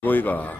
거기가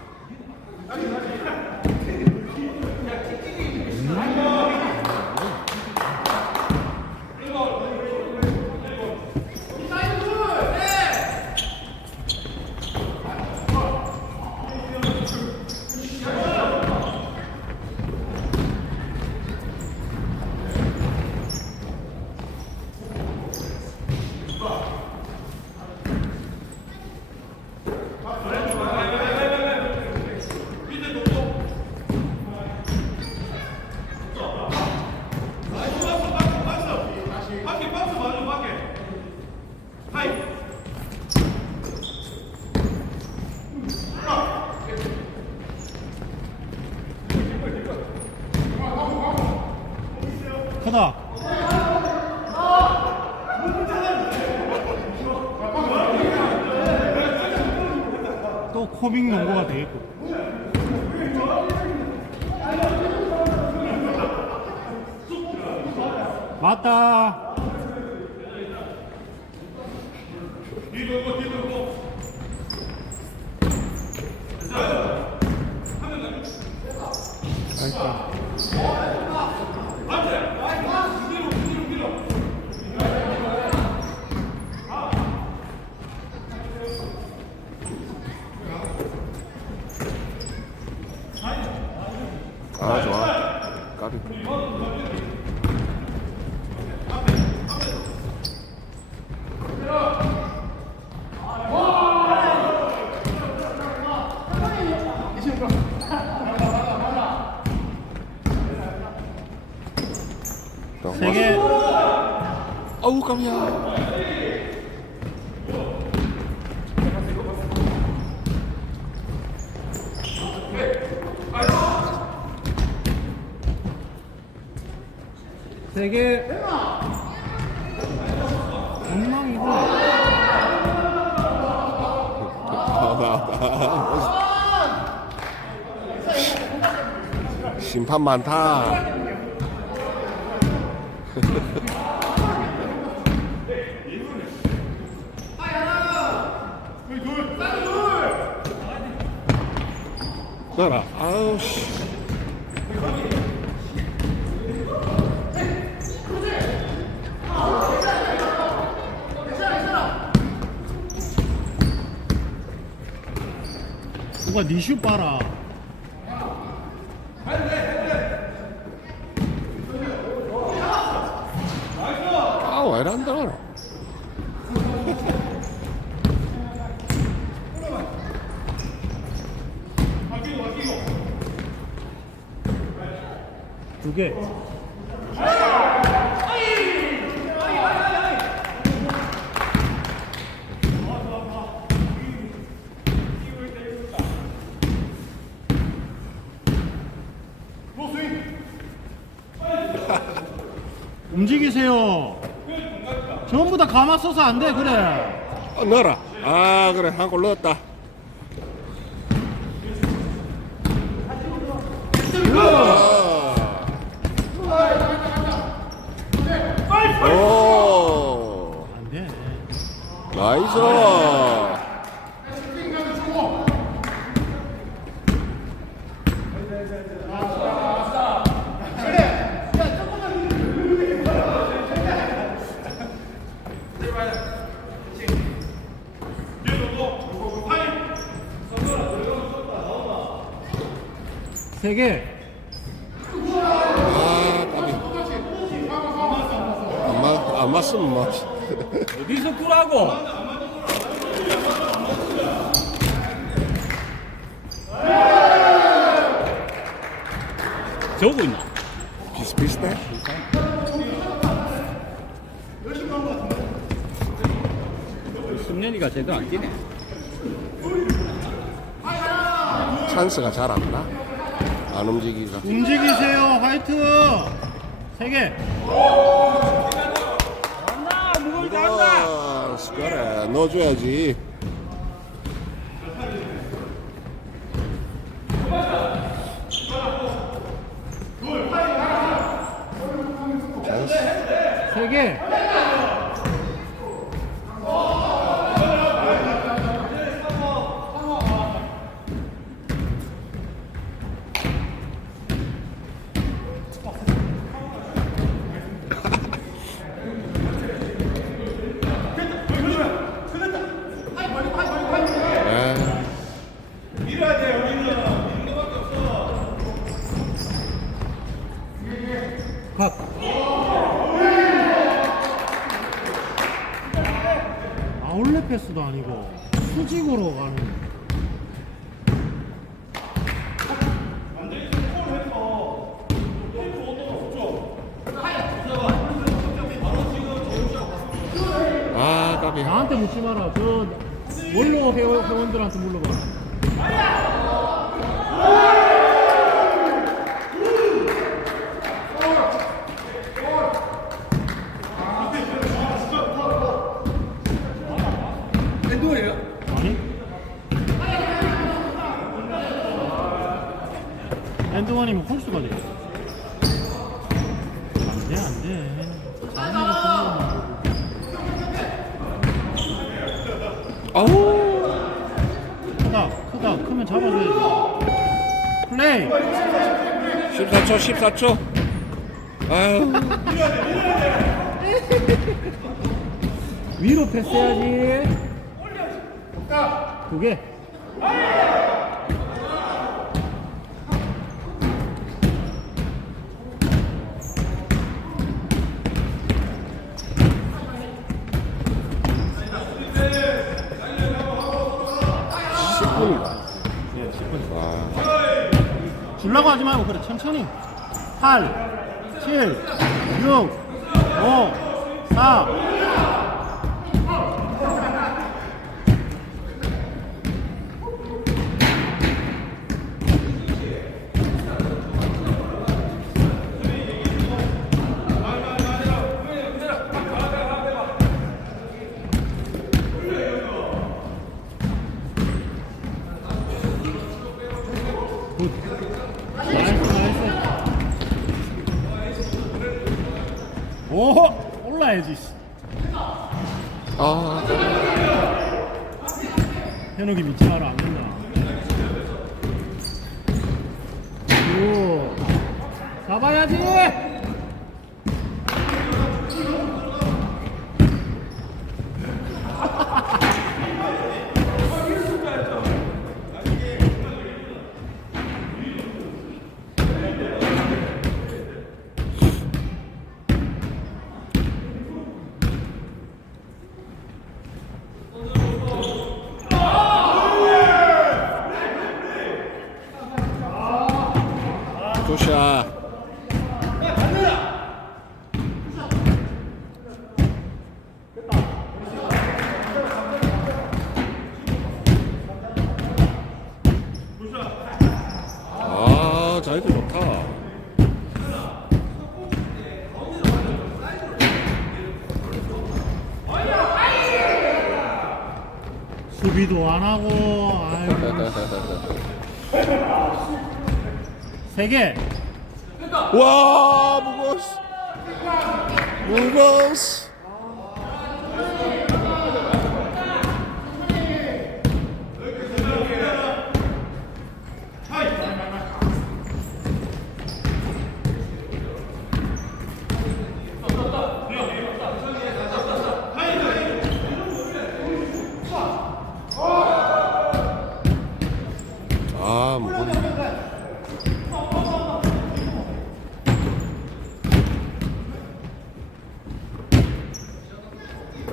크다. 또 코믹 농구가 되겠고. 맞다. 아 좋아 까비 세 개. 아우 깜이야 세 개. 엉망이고. 심판 많다 너라 아우 씨 누가 니슈 봐라. 아우 왜 이런다 두 개. 움직이세요. 전부 다 가마 써서 안 돼, 그래. 어, 넣어라 아 그래 한 골 넣었다 오 안 돼. 나이스 세 개. 아 까비 안, 맞, 맞으면 뭐 어디서 꾸라고? 저거 있나? 비슷비슷해 승렬이가 제대로 안 뛰네. 찬스가 잘 안 나? 안 움직이가 움직이세요, 화이트. 세 개. 아, 그래 넣어줘야지 찬스 세 개. 아니고 수직으로 가는. 아 까비 나한테 묻지 마라. 저 원로 회원, 회원들한테 물어봐. 엔도예요? 아니? 엔드원이면 홀수가 돼. 안 돼, 안 돼. 잘하는 아우 크다, 크면 잡아줘야지. 플레이! 14초 14초 아유 위로 패스해야지. 두 개. 천천히 8 7 6 5 4 오 올라야지 씨. 아, 현욱이 믿지 마라 안 된다 오 잡아야지 굿샷 아 자이도 좋다 수비도 안 하고 아이고 세 개. 와 무거웠어. 무거웠어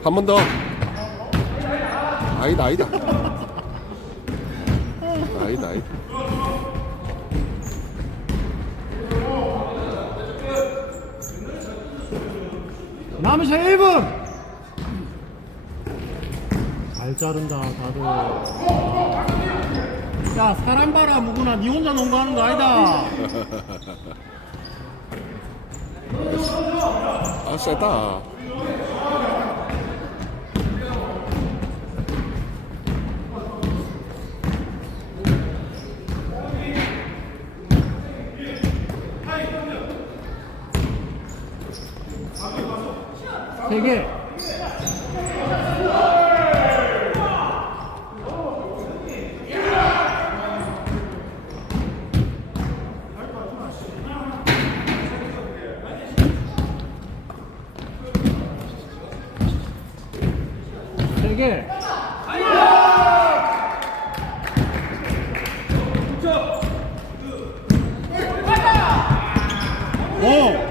한 번 더. 아니다, 아니다. 아니다, 아니다. 남은 시간 1분 잘 자른다 다들 야 사람 봐라 무구나 니 혼자 농구하는 거 아니다 아, 세다. 세개 세개 오.